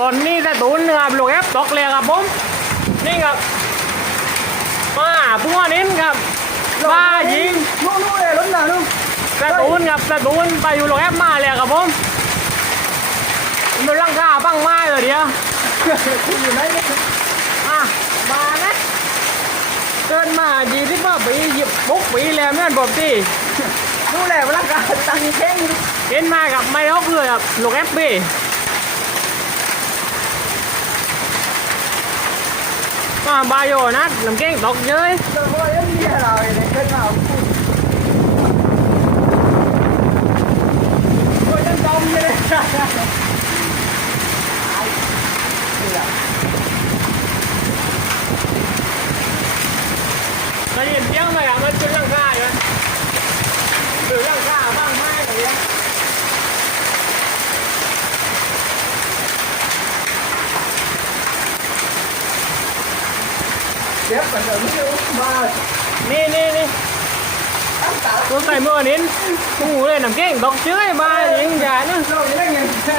ตอนนี้แต่ตูนครับลูกเอฟตกเลยครับผมนี่ครับมาพัวนิ้นครับมายิงนู่นนู่นเลยรถหนานู่นแต่ตูนครับแต่ตูนไปอยู่ลูกเอฟมาเลยครับผมมันร่างกาบ้างไม้เลยเดียวคุณอยู่ไหนเนี่ยอะมานะเกินมาดีที่ว่าปีหยิบปุ๊กปีแล้วนั่นบอกที่ดูแลร่างกายตังแข้งเห็นมากับไม่รอกเลยครับลูกเอฟบี có bao vô nát làm cái đọc dưới. Hãy subscribe cho kênh Ghiền Mì Gõ Để không bỏ lỡ những video hấp dẫn Xếp mà Nè nè nè. Hôm nay mưa nín Không ngủ này nằm ừ. cái bọc chứ ba Những gái nữa